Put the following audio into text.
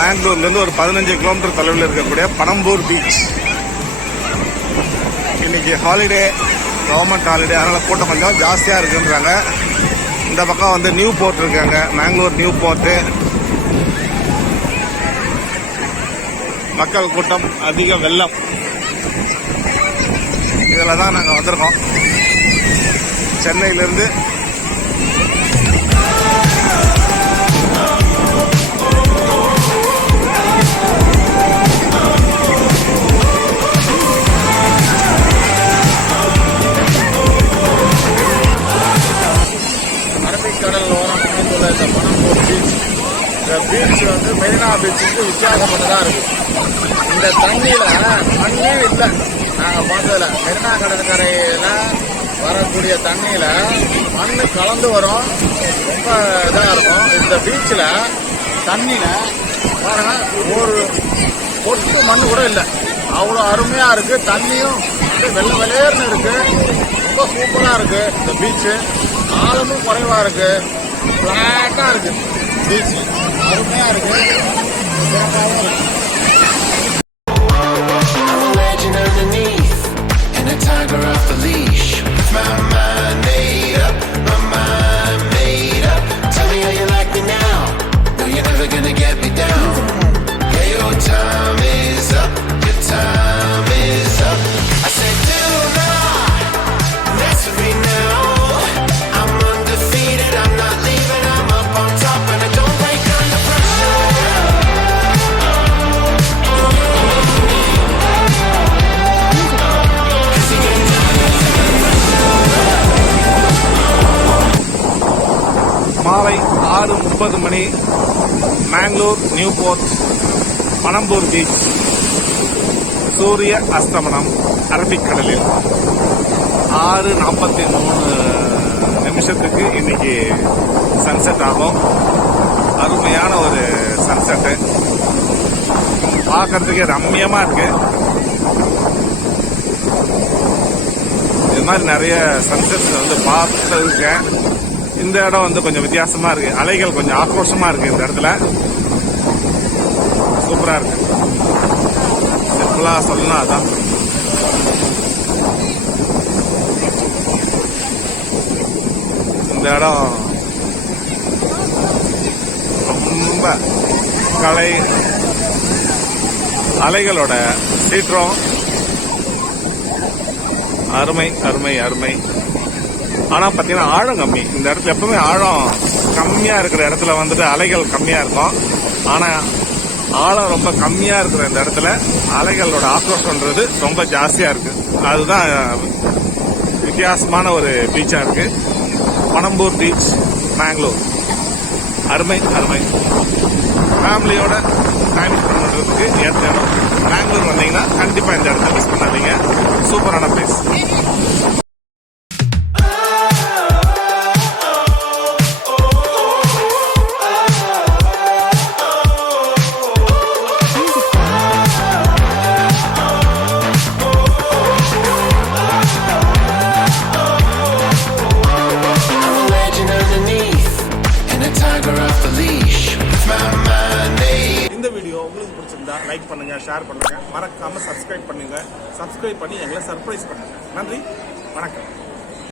மேங்களூர்லேருந்து ஒரு பதினஞ்சு கிலோமீட்டர் தொலைவில் இருக்கக்கூடிய பனம்பூர் பீச் இன்னைக்கு ஹாலிடே கவர்மெண்ட் ஹாலிடே அதனால் கூட்டம் கொஞ்சம் ஜாஸ்தியாக இருக்குன்றாங்க. இந்த பக்கம் வந்து நியூ போர்ட் இருக்காங்க. மேங்களூர் நியூ போர்ட்டு மக்கள் கூட்டம் அதிக வெள்ளம். இதில் தான் நாங்கள் வந்திருக்கோம். சென்னையிலேருந்து வந்து மெரினா பீச்சுக்கு வித்தியாசப்பட்டதாக இருக்கு. இந்த தண்ணியில மண்ணே இல்லை. நாங்கள் பார்த்ததுல மெரினா கடற்கரையில் வரக்கூடிய தண்ணியில மண் கலந்து வரும். ரொம்ப இதாக இருக்கும். இந்த பீச்சில் தண்ணியில பாருங்க ஒரு பொட்டு மண் கூட இல்லை. அவ்வளோ அருமையாக இருக்கு. தண்ணியும் வெள்ள வெள்ளை வெளியேர்னு இருக்கு. ரொம்ப சூப்பராக இருக்கு இந்த பீச்சு ஆழமும் குறைவா இருக்கு. ஃப்ளாட்டாக இருக்கு. பீச் அருமையாக இருக்கு. சிறப்பாகவும் இருக்கு ஆறு முப்பது மணி Mangalore new port Panambur beach சூரிய அஸ்தமனம் அரபிக்கடலில் ஆறு நாற்பத்தி மூணு நிமிஷத்துக்கு இன்னைக்கு சன்செட் ஆகும். அருமையான ஒரு சன்செட்டு பார்க்கறதுக்கே ரம்மியமாக இருக்கு. இது மாதிரி நிறைய சன்செட்ஸ் வந்து பார்த்துருக்கேன். இந்த இடம் வந்து கொஞ்சம் வித்தியாசமா இருக்கு. அலைகள் கொஞ்சம் ஆக்ரோஷமா இருக்கு இந்த இடத்துல. சூப்பரா இருக்கு. சிம்பிளா சொல்லணும் அதான். இந்த இடம் ரொம்ப கலை அலைகளோட சீற்றம். அருமை அருமை அருமை. ஆனால் பார்த்தீங்கன்னா ஆழம் கம்மி. இந்த இடத்துல எப்பவுமே ஆழம் கம்மியாக இருக்கிற இடத்துல வந்துட்டு அலைகள் கம்மியாக இருக்கும். ஆனால் ஆழம் ரொம்ப கம்மியாக இருக்கிற இந்த இடத்துல அலைகளோட ஆக்ரோஷன்றது ரொம்ப ஜாஸ்தியாக இருக்கு. அதுதான் வித்தியாசமான ஒரு பீச்சாக இருக்கு. பனம்பூர் பீச் மேங்களூர் அருமை அருமை. ஃபேமிலியோட டைம் ஸ்பெண்ட் பண்றதுக்கு ஏற்ற இடம். பெங்களூர் வந்தீங்கன்னா கண்டிப்பாக இந்த இடத்த மிஸ் பண்ணாதீங்க. சூப்பரான பிளேஸ் லைக் பண்ணுங்க ஷேர் பண்ணுங்க. மறக்காம சப்ஸ்கிரைப் பண்ணுங்க. சப்ஸ்கிரைப் பண்ணி எங்களை சர்ப்ரைஸ் பண்ணுங்க. நன்றி. வணக்கம்.